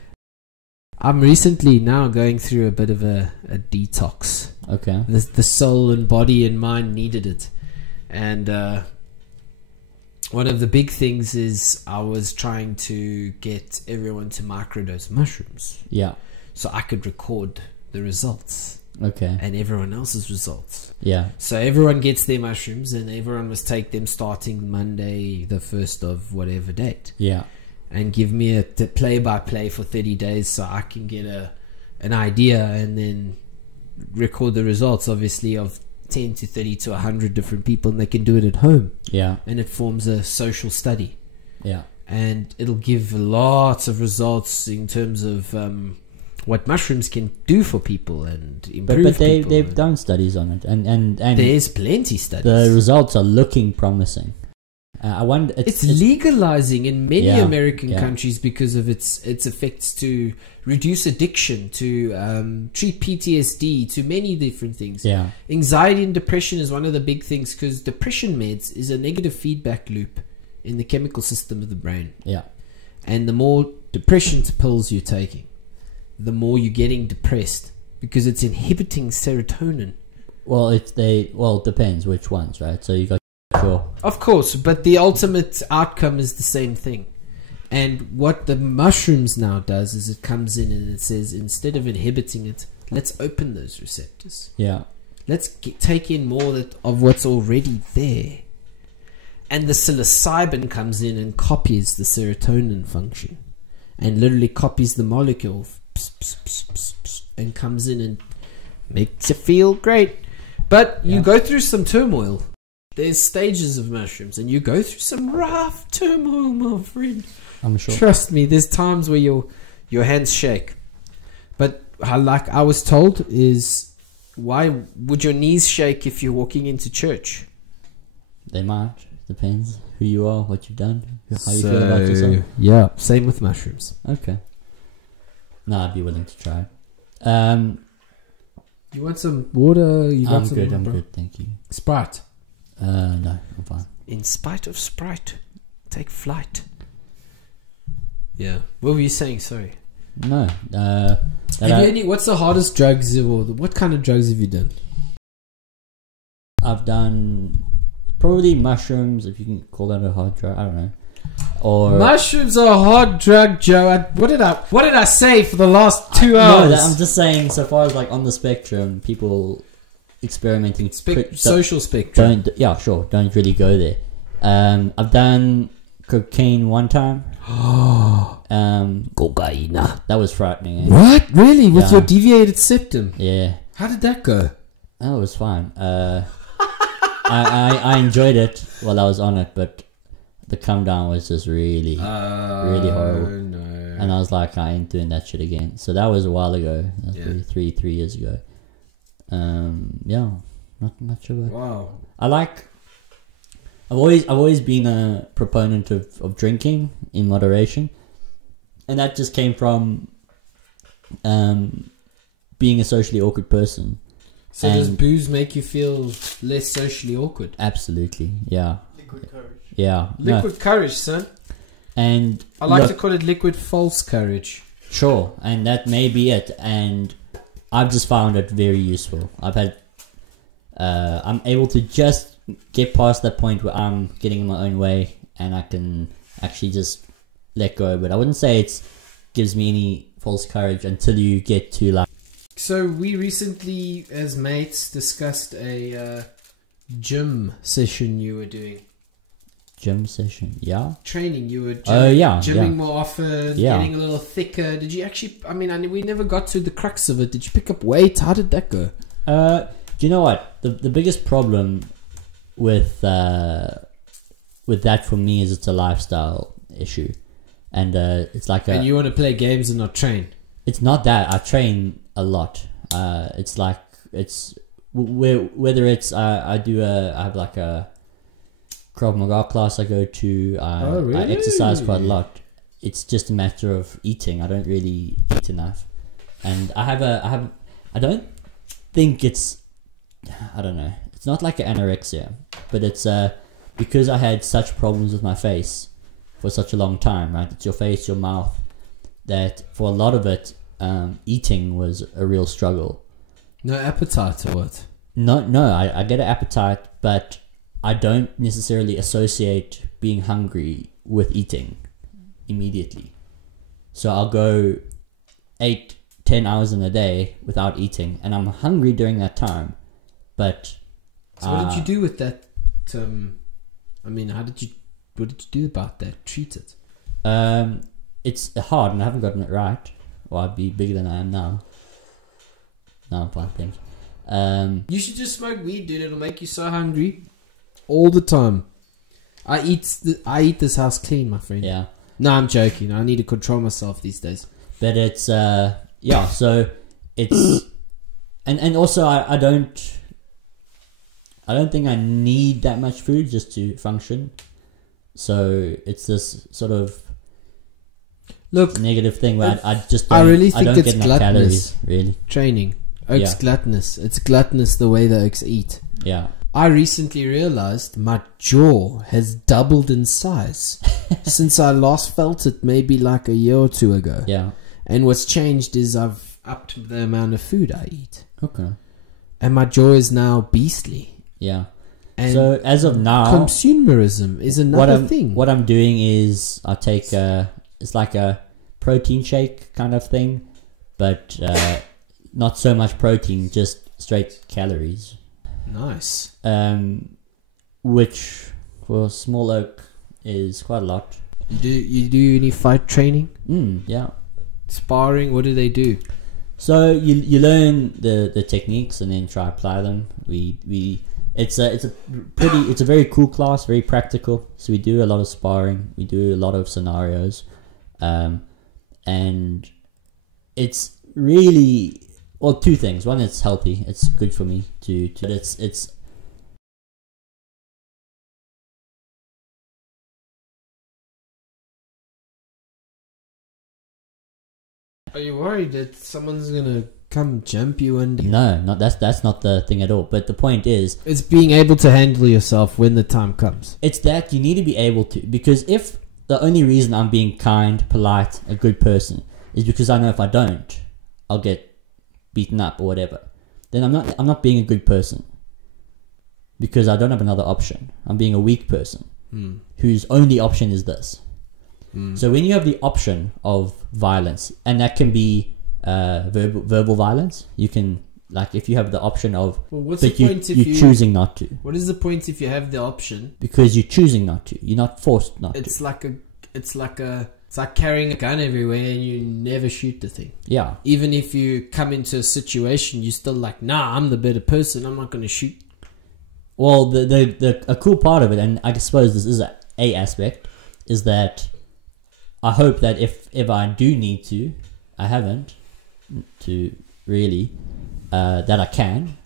I'm recently now going through a bit of a detox. Okay. The soul and body and mind needed it. And one of the big things is I was trying to get everyone to microdose mushrooms. Yeah. So I could record the results. Okay. And everyone else's results. Yeah. So everyone gets their mushrooms and everyone must take them starting Monday the 1st of whatever date. Yeah. And give me a play-by-play for 30 days so I can get an idea and then record the results, obviously, of 10 to 30 to 100 different people, and they can do it at home. Yeah. And it forms a social study. Yeah. And it'll give lots of results in terms of what mushrooms can do for people and improve But people. they've done studies on it, and there's plenty studies. the results are looking promising. I wonder. It's legalizing in many Yeah, American yeah. countries because of its effects to reduce addiction, to treat PTSD, to many different things. Yeah. Anxiety and depression is one of the big things because depression meds is a negative feedback loop in the chemical system of the brain. Yeah. And the more depression pills you're taking, the more you're getting depressed because it's inhibiting serotonin. Well, it depends which ones, right? So you got sure. Of course, but the ultimate outcome is the same thing. And what the mushrooms now does is it comes in and it says, instead of inhibiting it, let's open those receptors. Yeah. Let's take in more of what's already there. And the psilocybin comes in and copies the serotonin function and literally copies the molecule and comes in and makes you feel great. But you go through some turmoil. There's stages of mushrooms and you go through some rough turmoil, my friend. I'm sure. Trust me, there's times where your hands shake. But like I was told is, why would your knees shake if you're walking into church? They might. Depends who you are, what you've done, how you feel about yourself. Yeah, same with mushrooms. Okay. No, I'd be willing to try. You want some water? I'm good, thank you. Sprite. No, I'm fine. In spite of Sprite, take flight. Yeah. What were you saying? Sorry. No. What's the hardest drugs or what kind of drugs have you done? I've done probably mushrooms, if you can call that a hard drug. I don't know. Or mushrooms are a hard drug, Joe. What did I say for the last 2 hours? No, I'm just saying, so far as like on the spectrum, people experimenting social spectrum. Don't really go there. I've done cocaine one time. Cocaine. That was frightening. Eh? What? Really? With your deviated septum? Yeah. How did that go? Oh, it was fine. I enjoyed it while I was on it, but the come down was just really horrible. No. And I was like, I ain't doing that shit again. So that was a while ago. That was three years ago. Not much of a. Wow. I've always been a proponent of drinking in moderation, and that just came from being a socially awkward person. So does booze make you feel less socially awkward? Absolutely, yeah. Liquid courage. Yeah. Liquid courage, son. And I like to call it liquid false courage. Sure, and that may be it. And I've just found it very useful. I'm able to just get past that point where I'm getting in my own way and I can actually just let go. But I wouldn't say it gives me any false courage until you get to like. So we recently, as mates, discussed a gym session you were doing. gym session. Yeah. Training. You were gymming more often, getting a little thicker. Did you actually? I mean, we never got to the crux of it. Did you pick up weight? How did that go? Do you know what the biggest problem with that for me is it's a lifestyle issue, and it's like and you want to play games and not train. It's not that I train a lot. It's like whether it's I have like a Krav Maga class I go to. Really? I exercise quite a lot. It's just a matter of eating. I don't really eat enough, and I don't think it's, I don't know. It's not like an anorexia, but it's because I had such problems with my face for such a long time. Right, it's your face, your mouth. That for a lot of it, eating was a real struggle. No appetite or what? No, I get an appetite, but I don't necessarily associate being hungry with eating immediately. So I'll go 8-10 hours in a day without eating, and I'm hungry during that time. But so what did you do with that? I mean, what did you do about that? Treat it. It's hard, and I haven't gotten it right, or I'd be bigger than I am now. No, I'm fine, thanks. You should just smoke weed, dude. It'll make you so hungry all the time. I eat this house clean, my friend. Yeah. No, I'm joking. I need to control myself these days. But it's so it's and also I don't think I need that much food just to function. So it's this sort of negative thing where I really think don't it's get enough gluttonous. calories, really. Training. Oak's gluttonous. It's gluttonous the way the oaks eat. Yeah. I recently realized my jaw has doubled in size since I last felt it maybe like a year or two ago. Yeah. And what's changed is I've upped the amount of food I eat. Okay. And my jaw is now beastly. Yeah. And so as of now, consumerism is another thing. What I'm doing is I take it's like a protein shake kind of thing, but not so much protein, just straight calories. Nice. Which for small oak is quite a lot. You do any fight training? Yeah. Sparring, what do they do? So you learn the techniques and then try apply them. It's a very cool class, very practical. So we do a lot of sparring, we do a lot of scenarios, and it's really, well, two things. One, it's healthy. It's good for me but it's Are you worried that someone's gonna come jump you and no, that's not the thing at all. But the point is, it's being able to handle yourself when the time comes. It's that you need to be able to, because if the only reason I'm being kind, polite, a good person is because I know if I don't, I'll get beaten up or whatever, then I'm not being a good person, because I don't have another option. I'm being a weak person whose only option is this. So when you have the option of violence, and that can be verbal violence, you can, like, if you have the option of, what's but the point if you're choosing not to. What is the point if you have the option? Because you're choosing not to. You're not forced not to. It's like carrying a gun everywhere and you never shoot the thing. Yeah. Even if you come into a situation, you're still like, nah, I'm the better person. I'm not going to shoot. Well, a cool part of it, and I suppose this is a aspect, is that I hope that if I do need to, I haven't to really, that I can,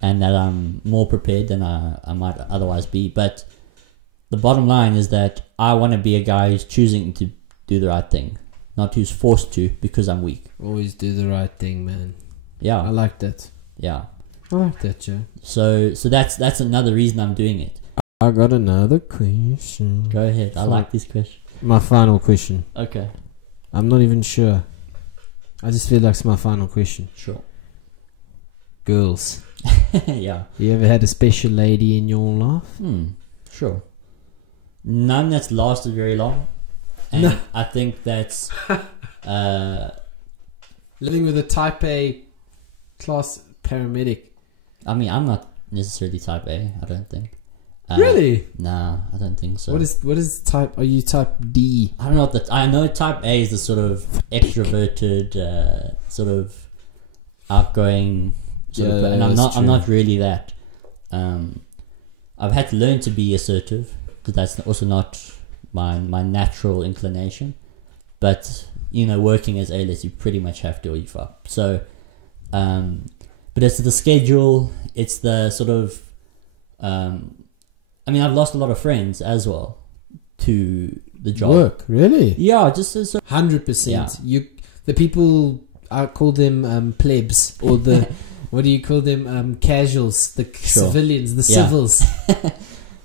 and that I'm more prepared than I might otherwise be. But the bottom line is that I want to be a guy who's choosing to do the right thing, not who's forced to because I'm weak. Always do the right thing, man. Yeah. I like that. Yeah. I like that, Joe. So that's another reason I'm doing it. I got another question. Go ahead. I like this question. My final question. Okay. I'm not even sure. I just feel like it's my final question. Sure. Girls. Yeah. You ever had a special lady in your life? Sure. None that's lasted very long. And no. I think that's living with a type A class paramedic. I mean, I'm not necessarily type A, I don't think. Really? Nah, I don't think so. What is type? Are you type D? I don't know what I know type A is the sort of extroverted, sort of outgoing sort of, and I'm not really that. I've had to learn to be assertive, because that's also not my natural inclination. But working as A-list, you pretty much have to, or you fuck. So, but it's the schedule. It's the sort of, I've lost a lot of friends as well to the job. Work, really? Yeah, just as 100%. Yeah. The people, I call them plebs, or the what do you call them? Casuals, the civilians, the civils.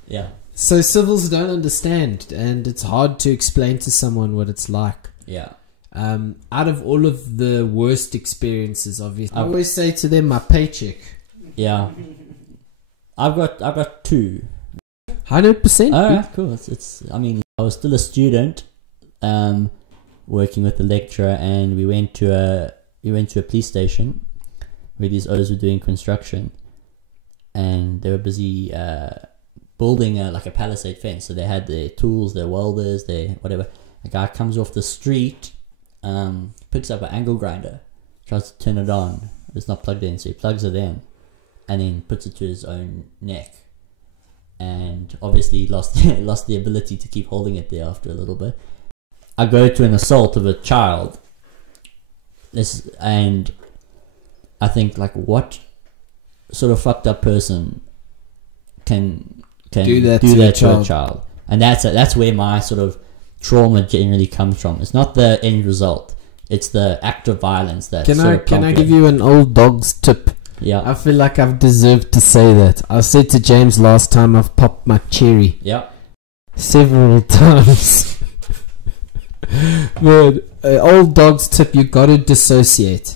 Yeah. So civils don't understand, and it's hard to explain to someone what it's like. Yeah. Out of all of the worst experiences, obviously, I always say to them, my paycheck. Yeah. I've got 2. 100%. Oh, cool. I was still a student, working with the lecturer, and we went to a police station where these others were doing construction, and they were busy building a palisade fence. So they had their tools, their welders, their whatever. A guy comes off the street, picks up an angle grinder, tries to turn it on. It's not plugged in, so he plugs it in, and then puts it to his own neck. And obviously lost the ability to keep holding it there after a little bit. I go to an assault of a child. And I think, what sort of fucked up person can do that to a child? And that's where my sort of trauma generally comes from. It's not the end result. It's the act of violence that. Can I give you an old dog's tip? Yeah. I feel like I've deserved to say that. I said to James last time I've popped my cherry. Yeah. Several times. But old dog's tip, you got to dissociate.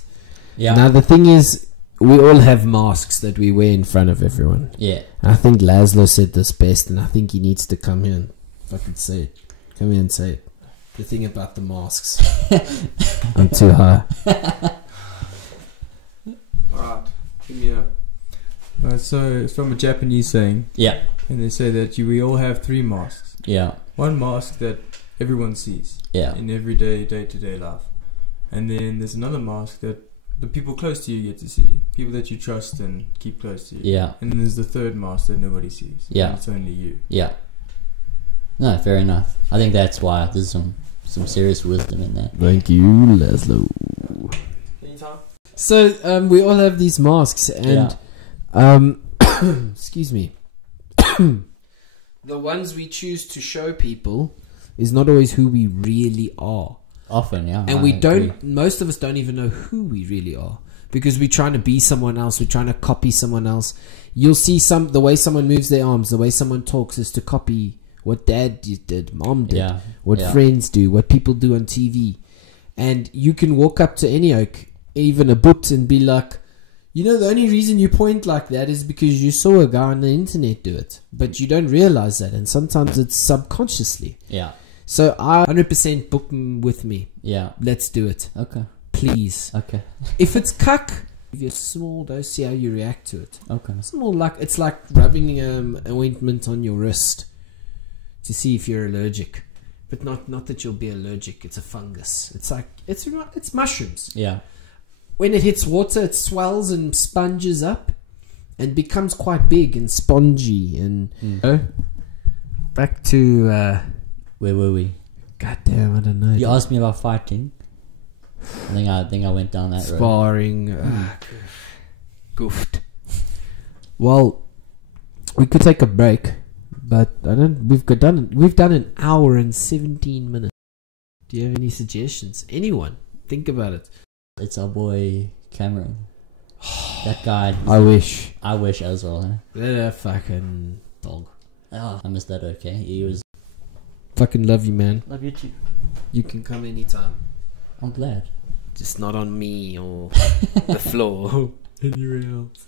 Yeah. Now the thing is, we all have masks that we wear in front of everyone. Yeah. I think Lazlo said this best, and I think he needs to come here and fucking say it. Come here and say it. The thing about the masks. I'm too high. Alright. Yeah. So it's from a Japanese saying. Yeah. And they say that we all have 3 masks. Yeah. One mask that everyone sees. Yeah. In everyday, day-to-day life. And then there's another mask that the people close to you get to see. People that you trust and keep close to you. Yeah. And then there's the third mask that nobody sees. Yeah. And it's only you. Yeah. No, fair enough. I think that's why there's some serious wisdom in that. Thank you, Lazlo. Anytime. So we all have these masks, and excuse me, the ones we choose to show people is not always who we really are. Often, yeah. And we don't. Most of us don't even know who we really are, because we're trying to be someone else. We're trying to copy someone else. You'll see the way someone moves their arms, the way someone talks, is to copy what dad did, mom did, what friends do, what people do on TV. And you can walk up to any oak, even a boot, and be like, the only reason you point like that is because you saw a guy on the internet do it, but you don't realize that, and sometimes it's subconsciously. Yeah. So I 100% book them with me. Yeah. Let's do it. Okay. Please. Okay. If it's cuck, if you're small dose, see how you react to it. Okay. It's like rubbing ointment on your wrist to see if you're allergic. But not that you'll be allergic. It's a fungus. It's mushrooms. Yeah. When it hits water, it swells and sponges up and becomes quite big and spongy. And back to where were we? God damn, I don't know. You asked me about fighting. I think I went down that road. Sparring. Goofed. Well, we could take a break, but we've done an hour and 17 minutes. Do you have any suggestions? Anyone? Think about it. It's our boy Cameron. That guy. I wish as well, huh? That fucking dog. Oh, I missed that. Okay, he was. Fucking love you, man. Love you too. You can come anytime. I'm glad. Just not on me or the floor. Anywhere else.